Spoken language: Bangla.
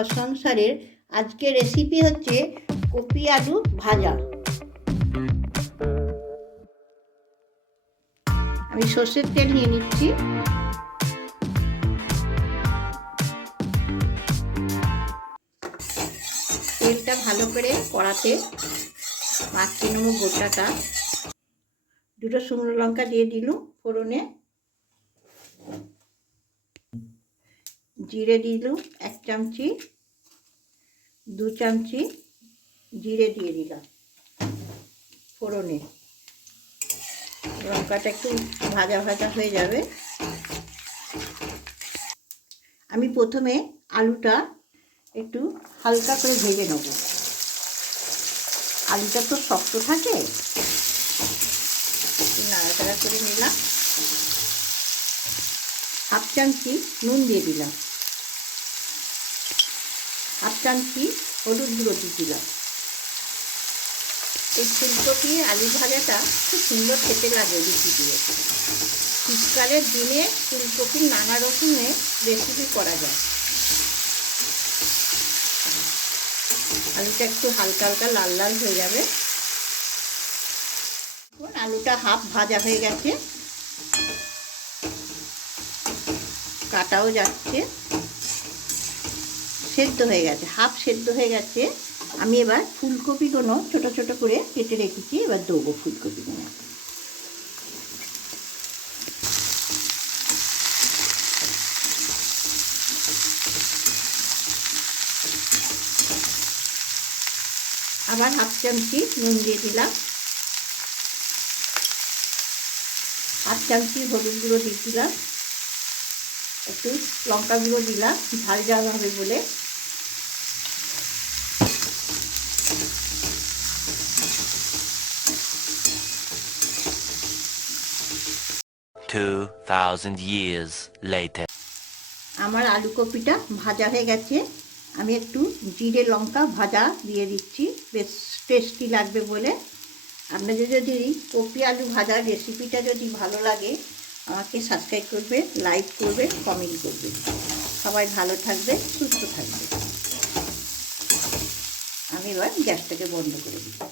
ঘর সংসারের আজকের রেসিপি হচ্ছে কপি আলু ভাজা। আমি সর্ষের তেল নিয়ে নিচ্ছি। তেলটা ভালো করে কড়াতে মাখিয়ে নেব গোটাটা। দুটো শুকনো লঙ্কা দিয়ে দিলাম ফোড়নে, জিরে দিলাম 1 চামচি, 2 চামচি জিরে দিয়ে দিলাম ফোড়নে। লঙ্কাটা একটু ভাজা ভাজা হয়ে যাবে। আমি প্রথমে আলুটা একটু হালকা করে ভেজে নেব। আলুটা তো শক্ত থাকে, একটু নাড়াচাড়া করে নিলাম। 1/2 চামচি নুন দিয়ে দিলাম, 1/2 চামচি হলুদ গুঁড়ো দিয়ে দিলাম। এই ফুলকপি আলু ভাজাটা খুব সুন্দর খেতে লাগে রুটি দিয়ে। শীতকালের দিনে ফুলকপির নানা রকমের রেসিপি করা যায়। আলুটা একটু হালকা হালকা লাল লাল হয়ে যাবে। আলুটা হাফ ভাজা হয়ে গেছে, কাটাও যাচ্ছে, সেদ্ধ হয়ে গেছে, হাফ সেদ্ধ হয়ে গেছে। আমি এবার ফুলকপিগুলো ছোট ছোট করে কেটে রেখেছি, এবার দেবো ফুলকপিগুলো। আবার 1/2 চামচি নুন দিয়ে দিলাম, 1/2 চামচি হলুদ গুঁড়ো দিয়ে দিলাম, একটু লঙ্কা গুঁড়ো দিলাম ঝাল ঝাল হবে বলে। আমার আলু কপিটা ভাজা হয়ে গেছে। আমি একটু জিরে লঙ্কা ভাজা দিয়ে দিচ্ছি, বেশ টেস্টি লাগবে বলে। আপনাদের যদি কপি আলু ভাজার রেসিপিটা যদি ভালো লাগে আমাকে সাবস্ক্রাইব করবে, লাইক করবে, কমেন্ট করবে। সবাই ভালো থাকবে, সুস্থ থাকবে। আমি এবার গ্যাসটাকে বন্ধ করে দিই।